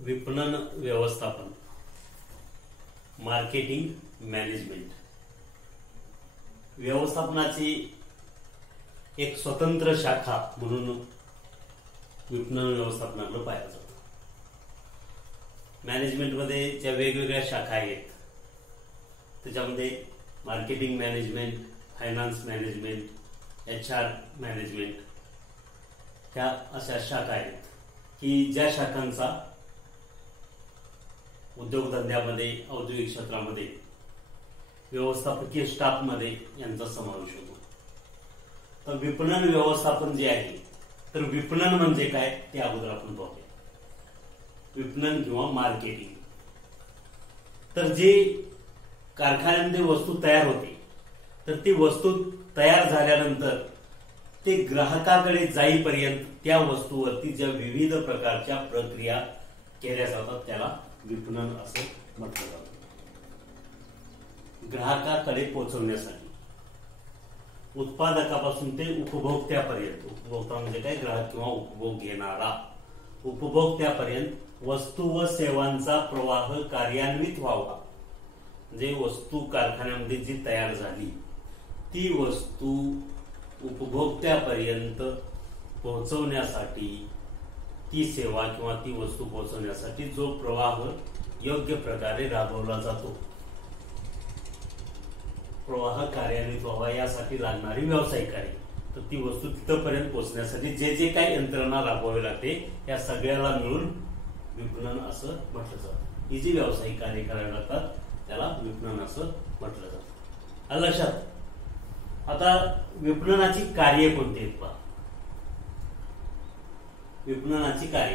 विपणन व्यवस्थापन, marketing management व्यवस्थापनाची एक स्वतंत्र शाखा म्हणून विपणन व्यवस्थापनाकडे पाहिलं जातं. मॅनेजमेंटमध्ये ज्या वेगवेगळ्या शाखा आहेत त्याच्यामध्ये marketing management, finance management, HR management ह्या अशा शाखा आहेत की ज्या शाखांचा उद्योगधंद्यामध्ये, औद्योगिक क्षेत्रामध्ये, व्यवस्थापकीय स्टाफमध्ये यांचा समावेश होतो. तर विपणन व्यवस्थापन जे आहे, तर विपणन म्हणजे काय ते अगोदर आपण पाहूया. विपणन किंवा मार्केटिंग, तर जे कारखान्यामध्ये वस्तू तयार होते, तर ती वस्तू तयार झाल्यानंतर ते ग्राहकाकडे जाईपर्यंत त्या वस्तूवरती ज्या विविध प्रकारच्या प्रक्रिया केल्या जातात त्याला विपणन असं म्हटलं जातं. ग्राहकाकडे पोहोचवण्यासाठी उत्पादकापासून ते उपभोक्त्यापर्यंत, उपभोक्ता म्हणजे काय, ग्राहक किंवा उपभोग घेणारा, उपभोक्त्यापर्यंत वस्तू व सेवांचा प्रवाह कार्यान्वित व्हावा. म्हणजे वस्तू कारखान्यामध्ये जी तयार झाली ती वस्तू उपभोक्त्यापर्यंत पोहोचवण्यासाठी, ती सेवा किंवा ती वस्तू पोहोचवण्यासाठी जो प्रवाह योग्य प्रकारे राबवला जातो, प्रवाह कार्यान्वित व्हावा यासाठी लागणारी व्यावसायिक कार्य, तर ती वस्तू तिथपर्यंत पोहोचण्यासाठी जे जे काही यंत्रणा राबवावी लागते या सगळ्याला मिळून विपणन असं म्हटलं जातं. ही जी व्यावसायिक कार्य करावी लागतात त्याला विपणन असं म्हटलं जातं. लक्षात. आता विपणनाची कार्य कोणती आहेत पहा. विपणनाची कार्य,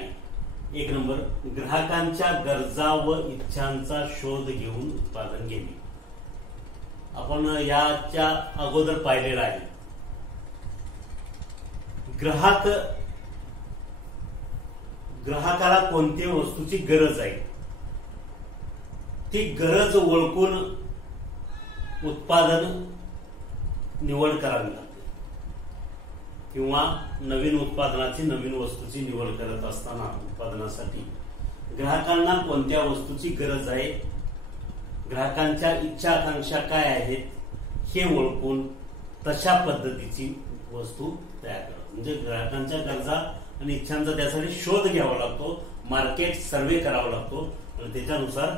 1 नंबर, ग्राहकांच्या गरजा व इच्छांचा शोध घेऊन उत्पादन घेणे. आपण याच्या अगोदर पाहिलेलं आहे. ग्राहकाला कोणत्या वस्तूची गरज आहे ती गरज ओळखून उत्पादन निवड करावी लागते, किंवा नवीन उत्पादनाची, नवीन वस्तूची निवड करत असताना उत्पादनासाठी ग्राहकांना कोणत्या वस्तूची गरज आहे, ग्राहकांच्या इच्छा आकांक्षा काय आहेत हे ओळखून तशा पद्धतीची वस्तू तयार करतात. म्हणजे ग्राहकांच्या गरजा आणि इच्छांचा त्यासाठी शोध घ्यावा लागतो, मार्केट सर्वे करावा लागतो आणि त्याच्यानुसार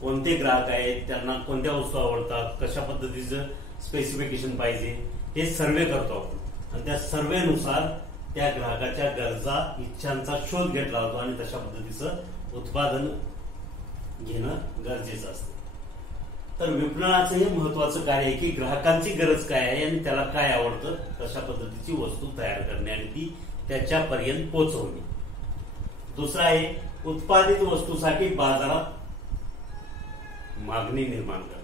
कोणते ग्राहक आहेत, त्यांना कोणत्या वस्तू आवडतात, कशा पद्धतीचं स्पेसिफिकेशन पाहिजे हे सर्वे करतो आपण, आणि त्या सर्वेनुसार त्या ग्राहकाच्या गरजा, इच्छांचा शोध घेतला जातो आणि तशा पद्धतीचं उत्पादन घेणं गरजेचं असतं. तर विपणनाचं हे महत्वाचं कार्य आहे की ग्राहकांची गरज काय आहे आणि त्याला काय आवडतं तशा पद्धतीची वस्तू तयार करणे आणि ती त्याच्यापर्यंत पोहोचवणे. दुसरा आहे उत्पादित वस्तूसाठी बाजारात मागणी निर्माण करणे.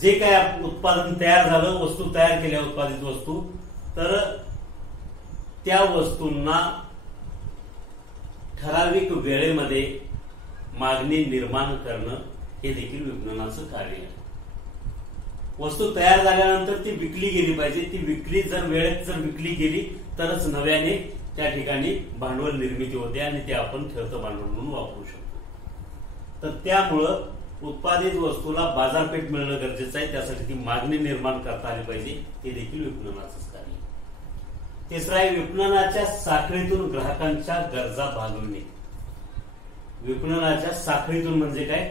जे काय उत्पादन तयार झालं, वस्तू तयार केल्या, उत्पादित वस्तू, तर त्या वस्तूंना ठराविक वेळेमध्ये मागणी निर्माण करणं हे देखील विपणनाचं कार्य आहे. वस्तू तयार झाल्यानंतर ती विकली गेली पाहिजे. ती विकली जर वेळेत जर विकली गेली तरच नव्याने त्या ठिकाणी भांडवल निर्मिती होते आणि ते आपण खेळतं भांडवल म्हणून वापरू शकतो. तर त्यामुळं उत्पादित वस्तूला बाजारपेठ मिळणं गरजेचं आहे, त्यासाठी ती मागणी निर्माण करता आली पाहिजे. हे देखील विपणनाचंच कार्य आहे. तिसरा आहे विपणनाच्या साखळीतून ग्राहकांच्या गरजा भागवणे. विपणनाच्या साखळीतून म्हणजे काय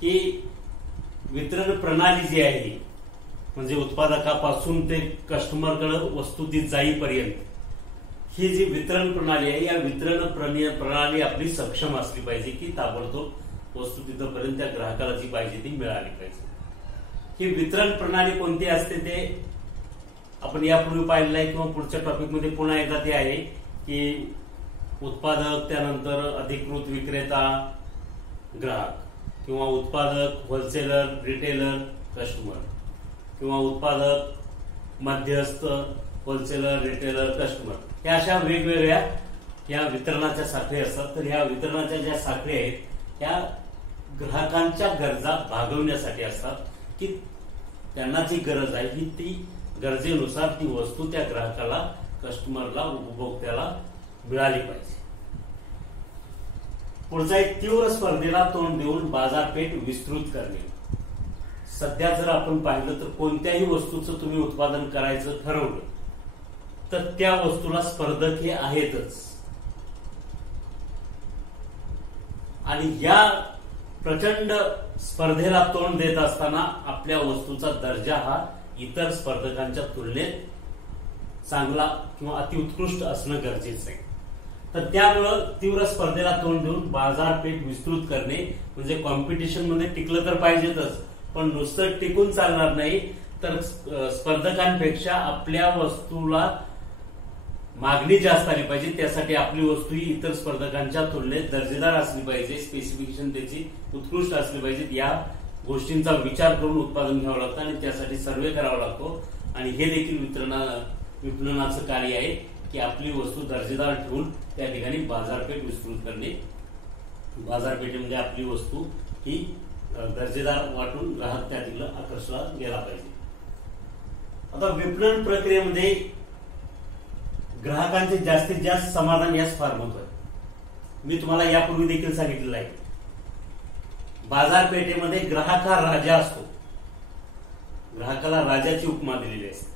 की वितरण प्रणाली जी आहे, म्हणजे उत्पादकापासून ते कस्टमरकडे वस्तू ती जाईपर्यंत ही जी वितरण प्रणाली आहे, या वितरण प्रणाली आपली सक्षम असली पाहिजे की ताबडतोब वस्तू तिथपर्यंत त्या ग्राहकाला जी पाहिजे ती मिळाली पाहिजे. ही वितरण प्रणाली कोणती असते ते आपण यापूर्वी पाहिलेलं आहे, किंवा पुढच्या टॉपिकमध्ये पुन्हा एकदा ते आहे की उत्पादक, त्यानंतर अधिकृत विक्रेता, ग्राहक, किंवा उत्पादक, होलसेलर, रिटेलर, कस्टमर, किंवा उत्पादक, मध्यस्थ, होलसेलर, रिटेलर, कस्टमर, या अशा वेगवेगळ्या या वितरणाच्या साखळी असतात. तर ह्या वितरणाच्या ज्या साखळी आहेत त्या ग्राहकांच्या गरजा भागवण्यासाठी असतात की त्यांना जी गरज आहे ही ती गरजेनुसार ती वस्तू त्या ग्राहकाला, कस्टमरला, उपभोक्त्याला मिळाली पाहिजे. पुढचा एक तीव्र स्पर्धेला तोंड देऊन बाजारपेठ विस्तृत करणे. सध्या जर आपण पाहिलं तर कोणत्याही वस्तूचं तुम्ही उत्पादन करायचं ठरवलं तर त्या वस्तूला स्पर्धक हे आहेतच. आणि या प्रचंड स्पर्धेला तोंड देत असताना आपल्या वस्तूचा दर्जा हा इतर स्पर्धकांच्या तुलनेत चांगला किंवा अतिउत्कृष्ट असणं गरजेचं आहे. तर त्यामुळं तीव्र स्पर्धेला तोंड देऊन बाजारपेठ विस्तृत करणे म्हणजे कॉम्पिटिशन मध्ये टिकलं तर पाहिजेतच, पण नुसतं टिकून चालणार नाही, तर स्पर्धकांपेक्षा आपल्या वस्तूला मागणी जास्त आली पाहिजे. त्यासाठी आपली वस्तू ही इतर स्पर्धकांच्या तुलनेत दर्जेदार असली पाहिजे, स्पेसिफिकेशन त्याची उत्कृष्ट असली पाहिजेत. या गोष्टींचा विचार करून उत्पादन घ्यावं लागतं आणि त्यासाठी सर्वे करावा लागतो. आणि हे देखील विपणनाचं कार्य आहे की आपली वस्तू दर्जेदार ठेवून त्या ठिकाणी बाजारपेठ विस्तृत करणे. बाजारपेठेमध्ये आपली वस्तू ही दर्जेदार वाटून ग्राहक त्या ठिकाणी आकर्षला गेला पाहिजे. आता विपणन प्रक्रियेमध्ये ग्राहकांचे जास्तीत जास्त समाधान यास फार महत्व आहे. मी तुम्हाला यापूर्वी देखील सांगितलेलं आहे, बाजारपेठेमध्ये ग्राहक हा राजा असतो. ग्राहकाला राजाची उपमा दिलेली असते.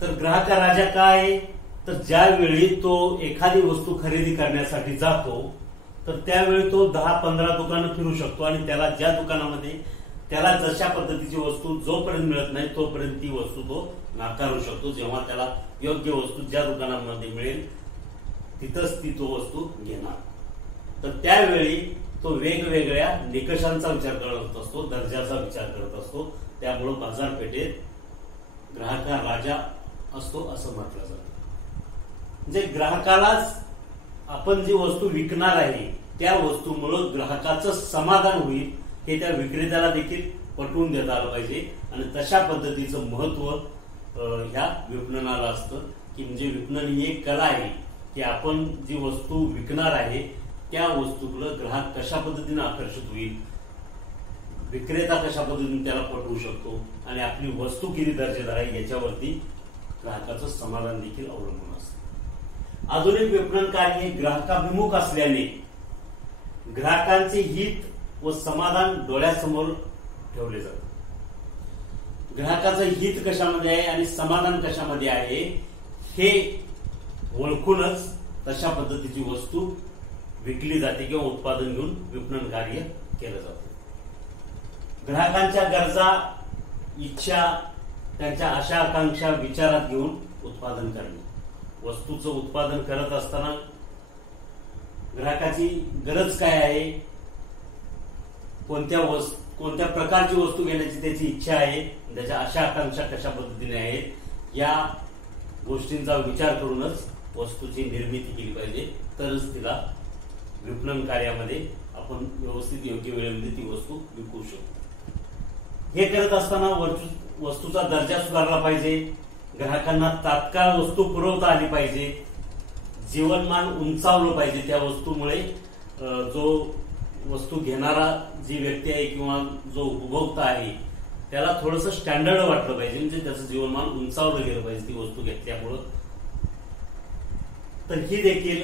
तर ग्राहक हा राजा काय आहे, तर ज्यावेळी तो एखादी वस्तू खरेदी करण्यासाठी जातो तर त्यावेळी तो 10-15 दुकानं फिरू शकतो आणि त्याला ज्या दुकानामध्ये त्याला जशा पद्धतीची वस्तू जोपर्यंत मिळत नाही तोपर्यंत ती वस्तू तो नाकारू शकतो. जेव्हा त्याला योग्य वस्तू ज्या दुकानामध्ये मिळेल तिथंच ती तो वस्तू घेणार. तर त्यावेळी तो वेगवेगळ्या निकषांचा विचार करत असतो, दर्जाचा विचार करत असतो. त्यामुळं बाजारपेठेत ग्राहक हा राजा असतो असं म्हटलं जातं. म्हणजे ग्राहकालाच आपण जी वस्तू विकणार आहे त्या वस्तूमुळं ग्राहकाचं समाधान होईल हे त्या विक्रेत्याला देखील पटवून देता आलं पाहिजे. आणि तशा पद्धतीचं महत्व ह्या विपणनाला असतं की म्हणजे विपणन ही एक कला आहे की आपण जी वस्तू विकणार आहे त्या वस्तूकडे ग्राहक कशा पद्धतीने आकर्षित होईल, विक्रेता कशा पद्धतीने त्याला पटवू शकतो आणि आपली वस्तू किती दर्जेदार आहे याच्यावरती ग्राहकाचं समाधान देखील अवलंबून असतं. आधुनिक विपणन कार्य हे ग्राहकाभिमुख असल्याने ग्राहकांचे हित व समाधान डोळ्यासमोर ठेवले जाते. ग्राहकाचं हित कशामध्ये आहे आणि समाधान कशामध्ये आहे हे ओळखूनच तशा पद्धतीची वस्तू विकली जाते किंवा उत्पादन घेऊन विपणन कार्य केलं जातं. ग्राहकांच्या गरजा, इच्छा, त्यांच्या आशा आकांक्षा विचारात घेऊन उत्पादन करणे. वस्तूचं उत्पादन करत असताना ग्राहकाची गरज काय आहे, कोणत्या प्रकारची वस्तू घेण्याची त्याची इच्छा आहे, त्याच्या आशा आकांक्षा कशा पद्धतीने आहेत, या गोष्टींचा विचार करूनच वस्तूची निर्मिती केली पाहिजे. तरच तिला विपणन कार्यामध्ये आपण व्यवस्थित योग्य वेळेमध्ये ती वस्तू विकू शकतो. हे करत असताना वस्तूचा दर्जा सुधारला पाहिजे, ग्राहकांना तात्काळ वस्तू पुरवता आली पाहिजे, जीवनमान उंचावलं पाहिजे. त्या वस्तूमुळे जो वस्तू घेणारा जी व्यक्ती आहे किंवा जो उपभोक्ता आहे त्याला थोडंसं स्टँडर्ड वाटलं पाहिजे, म्हणजे त्याचं जीवनमान उंचावलं गेलं पाहिजे ती वस्तू घेतल्यामुळं. तर ही देखील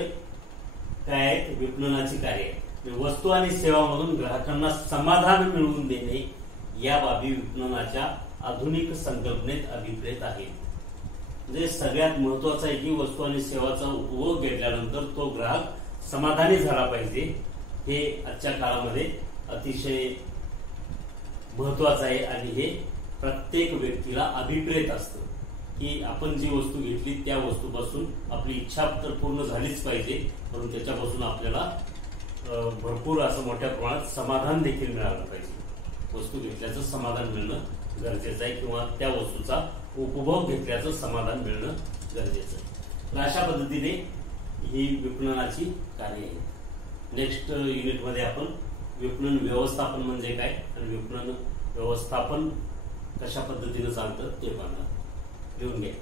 काय विपणनाची कार्य आहे. वस्तू आणि सेवामधून ग्राहकांना समाधान मिळवून देणे या बाबी विपणनाच्या आधुनिक संकल्पनेत अभिप्रेत आहेत. म्हणजे सगळ्यात महत्वाचं आहे की वस्तू आणि सेवाचा उपभोग घेतल्यानंतर तो ग्राहक समाधानी झाला पाहिजे. हे आजच्या काळामध्ये अतिशय महत्वाचं आहे आणि हे प्रत्येक व्यक्तीला अभिप्रेत असतं की आपण जी वस्तू घेतली त्या वस्तूपासून आपली इच्छा तर पूर्ण झालीच पाहिजे, म्हणून त्याच्यापासून आपल्याला भरपूर असं मोठ्या प्रमाणात समाधान देखील मिळालं पाहिजे. वस्तू घेतल्याचं समाधान मिळणं गरजेचं आहे किंवा त्या वस्तूचा उपभोग घेतल्याचं समाधान मिळणं गरजेचं आहे. तर अशा पद्धतीने ही विपणनाची कार्य आहे. नेक्स्ट युनिटमध्ये आपण विपणन व्यवस्थापन म्हणजे काय आणि विपणन व्यवस्थापन कशा पद्धतीने चालतं ते पाहणार. लिहून घ्या.